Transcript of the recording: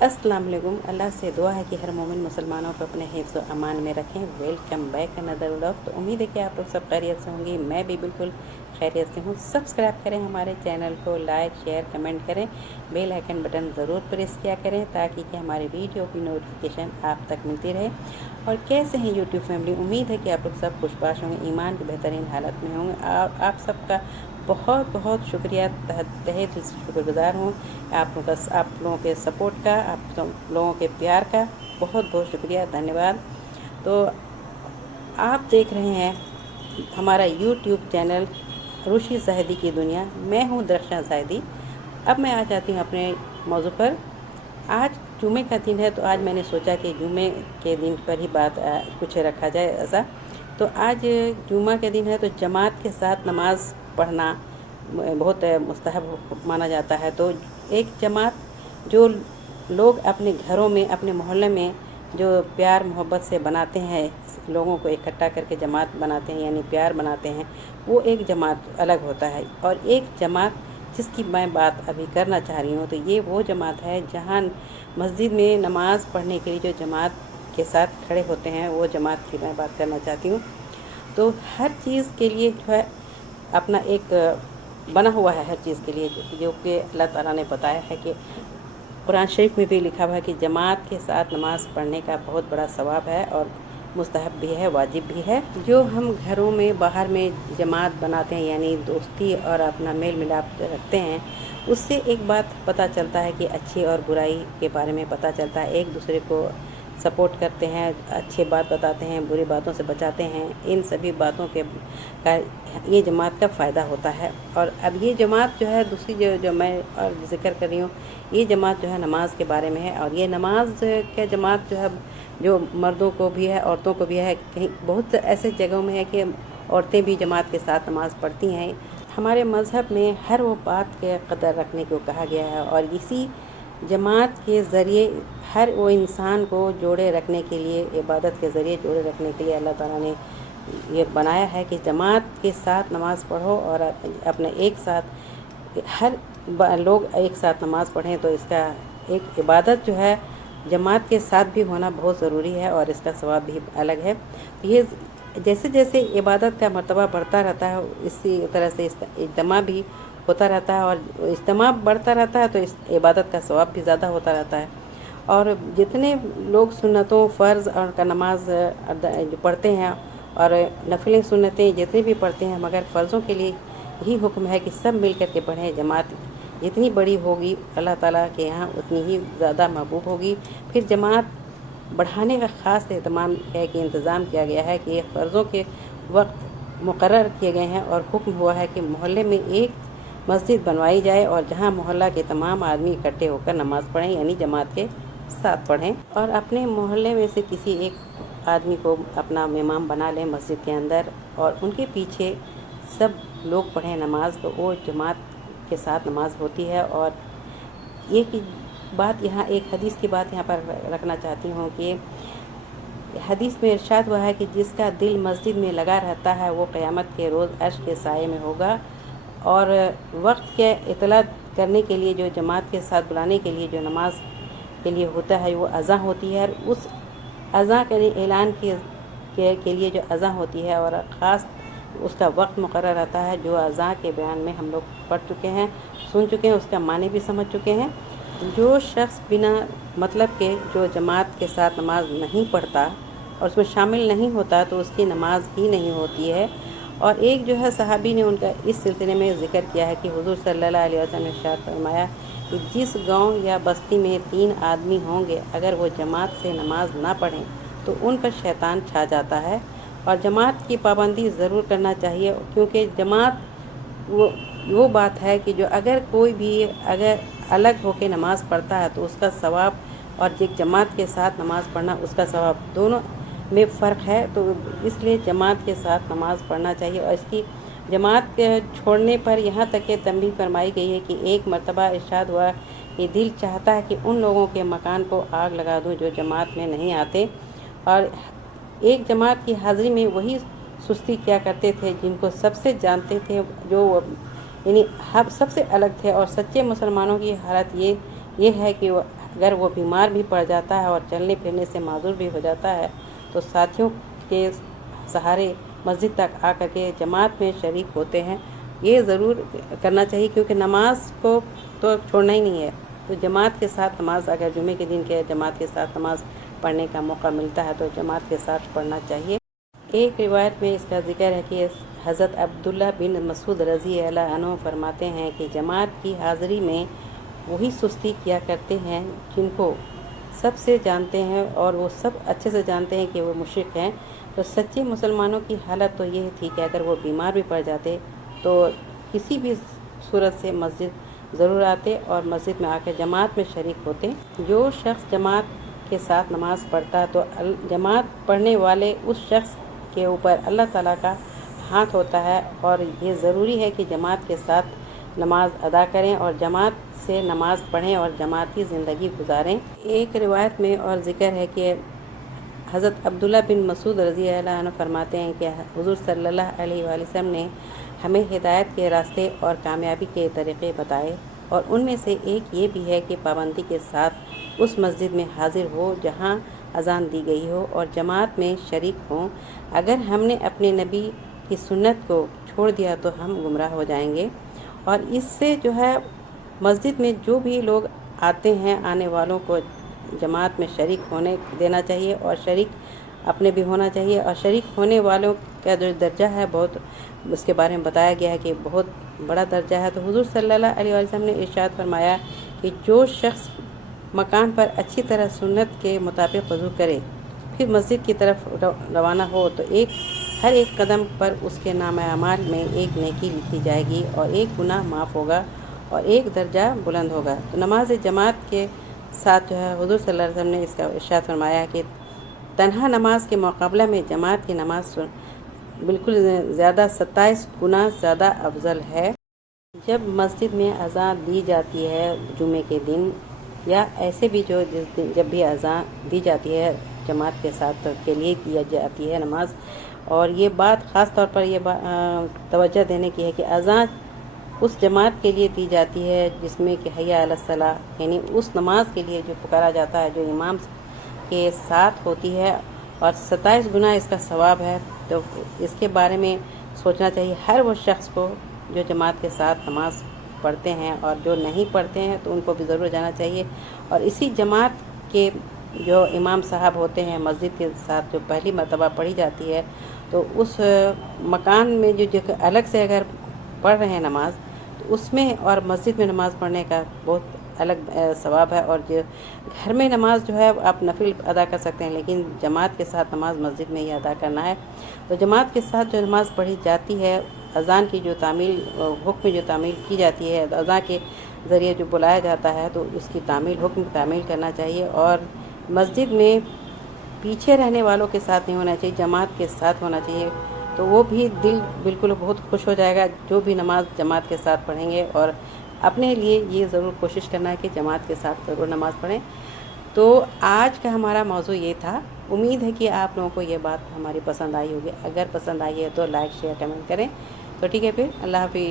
अस्सलाम वालेकुम। अल्लाह से दुआ है कि हर मोमिन मुसलमानों को अपने हिफ्ज़ व अमान में रखें। Welcome back another vlog. तो उम्मीद है कि आप लोग सब खैरियत से होंगी। मैं भी बिल्कुल खैरियत से हूँ। सब्सक्राइब करें हमारे चैनल को, लाइक शेयर कमेंट करें, बेल आइकन बटन ज़रूर प्रेस किया करें ताकि कि हमारे वीडियो की नोटिफिकेशन आप तक मिलती रहे। और कैसे हैं यूट्यूब फैमिली? उम्मीद है कि आप लोग सब खुशबाश होंगे, ईमान की बेहतरीन हालत में होंगे। और आप सबका बहुत बहुत शुक्रिया, तहे दिल से शुक्रगुजार हूँ आप लोगों के सपोर्ट का, आप सब लोगों के प्यार का बहुत बहुत शुक्रिया, धन्यवाद। तो आप देख रहे हैं हमारा यूट्यूब चैनल रुशी ज़ाहिदी की दुनिया। मैं हूँ दरख्शां ज़ाहिदी। अब मैं आ जाती हूँ अपने मौजू पर। आज जुमे का दिन है, तो आज मैंने सोचा कि जुमे के दिन पर ही बात कुछ रखा जाए ऐसा। तो आज जुमा के दिन है, तो जमात के साथ नमाज़ पढ़ना बहुत मुस्तहब माना जाता है। तो एक जमात जो लोग अपने घरों में, अपने मोहल्ले में जो प्यार मोहब्बत से बनाते हैं, लोगों को इकट्ठा करके जमात बनाते हैं यानी प्यार बनाते हैं, वो एक जमात अलग होता है। और एक जमात जिसकी मैं बात अभी करना चाह रही हूँ, तो ये वो जमात है जहाँ मस्जिद में नमाज़ पढ़ने के लिए जो जमात के साथ खड़े होते हैं, वो जमात की मैं बात करना चाहती हूँ। तो हर चीज़ के लिए जो है अपना एक बना हुआ है, हर चीज़ के लिए जो कि अल्लाह ताला ने बताया है कि कुरान शरीफ में भी लिखा हुआ है कि जमात के साथ नमाज़ पढ़ने का बहुत बड़ा सवाब है और मुस्तहब भी है, वाजिब भी है। जो हम घरों में, बाहर में जमात बनाते हैं यानी दोस्ती और अपना मेल मिलाप रखते हैं, उससे एक बात पता चलता है कि अच्छी और बुराई के बारे में पता चलता है। एक दूसरे को सपोर्ट करते हैं, अच्छी बात बताते हैं, बुरी बातों से बचाते हैं। इन सभी बातों के का ये जमात का फ़ायदा होता है। और अब ये जमात जो है दूसरी जो मैं और ज़िक्र कर रही हूँ, ये जमात जो है नमाज के बारे में है। और ये नमाज का जमात जो है, जो मर्दों को भी है, औरतों को भी है। कहीं बहुत ऐसे जगहों में है कि औरतें भी जमात के साथ नमाज़ पढ़ती हैं। हमारे मज़हब में हर वो बात के कदर रखने को कहा गया है। और इसी जमात के ज़रिए हर वो इंसान को जोड़े रखने के लिए, इबादत के ज़रिए जोड़े रखने के लिए अल्लाह ताला ने ये बनाया है कि जमात के साथ नमाज़ पढ़ो और अपने एक साथ हर लोग एक साथ नमाज़ पढ़ें। तो इसका एक इबादत जो है जमात के साथ भी होना बहुत ज़रूरी है और इसका सवाब भी अलग है। ये जैसे जैसे इबादत का मर्तबा बढ़ता रहता है, इसी तरह से इज्तिमा भी होता रहता है। और इज्तिमा बढ़ता रहता है तो इस इबादत का सवाब भी ज़्यादा होता रहता है। और जितने लोग सुन्नतों, फ़र्ज़ और का नमाज जो पढ़ते हैं और नफिलें सुन्नतें जितनी भी पढ़ते हैं, मगर फ़र्ज़ों के लिए यही हुक्म है कि सब मिल कर के पढ़ें। जमात जितनी बड़ी होगी अल्लाह ताला के यहाँ उतनी ही ज़्यादा महबूब होगी। फिर जमात बढ़ाने का ख़ास एहतमाम है कि इंतज़ाम किया गया है कि फ़र्ज़ों के वक्त मुकर्रर किए गए हैं और हुक्म हुआ है कि मोहल्ले में एक मस्जिद बनवाई जाए और जहां मोहल्ला के तमाम आदमी इकट्ठे होकर नमाज़ पढ़ें यानी जमात के साथ पढ़ें। और अपने मोहल्ले में से किसी एक आदमी को अपना इमाम बना लें मस्जिद के अंदर और उनके पीछे सब लोग पढ़ें नमाज, तो वो जमात के साथ नमाज होती है। और एक बात यहाँ, एक हदीस की बात यहाँ पर रखना चाहती हूँ कि हदीस में इरशाद हुआ है कि जिसका दिल मस्जिद में लगा रहता है वो क़यामत के रोज़ अर्श के साए में होगा। और वक्त के इतला करने के लिए जो जमात के साथ बुलाने के लिए जो नमाज के लिए होता है वो अज़ां होती है। और उस अज़ां के ऐलान के लिए जो अज़ां होती है और ख़ास उसका वक्त मुकर्रर रहता है, जो अज़ां के बयान में हम लोग पढ़ चुके हैं, सुन चुके हैं, उसका माने भी समझ चुके हैं। जो शख्स बिना मतलब के जो जमात के साथ नमाज नहीं पढ़ता और उसमें शामिल नहीं होता, तो उसकी नमाज ही नहीं होती है। और एक जो है सहाबी ने उनका इस सिलसिले में ज़िक्र किया है कि हुज़ूर सल्लल्लाहु अलैहि वसल्लम ने इरशाद फरमाया कि जिस गांव या बस्ती में 3 आदमी होंगे, अगर वो जमात से नमाज ना पढ़ें तो उन पर शैतान छा जाता है। और जमात की पाबंदी ज़रूर करना चाहिए, क्योंकि जमात वो बात है कि जो अगर कोई भी अगर अलग होकर नमाज़ पढ़ता है तो उसका सवाब और एक जमात के साथ नमाज़ पढ़ना उसका सवाब दोनों में फ़र्क है। तो इसलिए जमात के साथ नमाज़ पढ़ना चाहिए। और इसकी जमात के छोड़ने पर यहाँ तक के तंबीह फरमाई गई है कि एक मरतबा इरशाद हुआ कि दिल चाहता है कि उन लोगों के मकान को आग लगा दूँ जो जमात में नहीं आते। और एक जमात की हाज़िरी में वही सुस्ती किया करते थे जिनको सबसे जानते थे, जो यानी सबसे अलग थे। और सच्चे मुसलमानों की हालत ये है कि वो अगर वो बीमार भी पड़ जाता है और चलने फिरने से माजूर भी हो जाता है तो साथियों के सहारे मस्जिद तक आकर के जमात में शरीक होते हैं। ये ज़रूर करना चाहिए क्योंकि नमाज को तो छोड़ना ही नहीं है। तो जमात के साथ नमाज, अगर जुमे के दिन के जमात के साथ नमाज पढ़ने का मौका मिलता है तो जमात के साथ पढ़ना चाहिए। एक रिवायत में इसका जिक्र है कि हज़रत अब्दुल्ला बिन मसूद रज़ी अल्लाह अन्हु फरमाते हैं कि जमात की हाज़िरी में वही सुस्ती किया करते हैं जिनको सबसे जानते हैं और वो सब अच्छे से जानते हैं कि वो मुशरिक हैं। तो सच्चे मुसलमानों की हालत तो ये थी कि अगर वो बीमार भी पड़ जाते तो किसी भी सूरत से मस्जिद ज़रूर आते और मस्जिद में आकर जमात में शरीक होते। जो शख्स जमात के साथ नमाज़ पढ़ता तो जमात पढ़ने वाले उस शख्स के ऊपर अल्लाह ताला का हाथ होता है और ये ज़रूरी है कि जमात के साथ नमाज अदा करें और जमात से नमाज़ पढ़ें और जमाती ज़िंदगी गुजारें। एक रिवायत में और ज़िक्र है कि हज़रत अब्दुल्ला बिन मसूद रज़ी अल्लाह अन्हु फरमाते हैं कि हुज़ूर सल्लल्लाहु अलैहि वसल्लम ने हमें हिदायत के रास्ते और कामयाबी के तरीक़े बताए और उनमें से एक ये भी है कि पाबंदी के साथ उस मस्जिद में हाज़िर हो जहाँ अज़ान दी गई हो और जमात में शरीक हों। अगर हमने अपने नबी की सुन्नत को छोड़ दिया तो हम गुमराह हो जाएंगे। और इससे जो है मस्जिद में जो भी लोग आते हैं, आने वालों को जमात में शरीक होने देना चाहिए और शरीक अपने भी होना चाहिए। और शरीक होने वालों का जो दर्जा है बहुत, उसके बारे में बताया गया है कि बहुत बड़ा दर्जा है। तो हुज़ूर सल्लल्लाहु अलैहि वसल्लम ने इरशाद फरमाया कि जो शख्स मकान पर अच्छी तरह सुन्नत के मुताबिक वज़ू करे फिर मस्जिद की तरफ रवाना हो तो हर एक कदम पर उसके नाम अमाल में एक नेकी लिखी जाएगी और एक गुनाह माफ़ होगा और एक दर्जा बुलंद होगा। तो नमाज जमात के साथ जो है हुज़ूर सल्लल्लाहु अलैहि वसल्लम ने इसका इरशाद फरमाया कि तन्हा नमाज के मुकाबले में जमात की नमाज बिल्कुल ज़्यादा 27 गुना ज़्यादा अफजल है। जब मस्जिद में अज़ान दी जाती है जुमे के दिन या ऐसे भी जो जिस दिन जब भी अज़ान दी जाती है जमात के साथ के लिए की जाती है नमाज, और ये बात ख़ास तौर पर ये तवज्जो देने की है कि अज़ान उस जमात के लिए दी जाती है जिसमें कि हय्या अला सलाह, यानी उस नमाज के लिए जो पुकारा जाता है जो इमाम के साथ होती है और 27 गुना इसका सवाब है। तो इसके बारे में सोचना चाहिए हर वो शख्स को जो जमात के साथ नमाज पढ़ते हैं, और जो नहीं पढ़ते हैं तो उनको भी ज़रूर जाना चाहिए। और इसी जमात के जो इमाम साहब होते हैं मस्जिद के साथ जो पहली मरतबा पढ़ी जाती है तो उस मकान में जो अलग से अगर पढ़ रहे हैं नमाज तो उसमें और मस्जिद में नमाज़ पढ़ने का बहुत अलग सवाब है। और जो घर में नमाज जो है आप नफिल अदा कर सकते हैं, लेकिन जमात के साथ नमाज मस्जिद में ही अदा करना है। तो जमात के साथ जो नमाज़ पढ़ी जाती है, अज़ान की जो तामील हुक्म जो तामील की जाती है, अज़ान के ज़रिए जो बुलाया जाता है तो उसकी तामील हुक्म तामील करना चाहिए। और मस्जिद में पीछे रहने वालों के साथ नहीं होना चाहिए, जमात के साथ होना चाहिए। तो वो भी दिल बिल्कुल बहुत खुश हो जाएगा जो भी नमाज जमात के साथ पढ़ेंगे। और अपने लिए ये ज़रूर कोशिश करना है कि जमात के साथ ज़रूर नमाज़ पढ़ें। तो आज का हमारा मौज़ू ये था। उम्मीद है कि आप लोगों को ये बात हमारी पसंद आई होगी। अगर पसंद आई है तो लाइक शेयर कमेंट करें। तो ठीक है, फिर अल्लाह हाफ़िज़।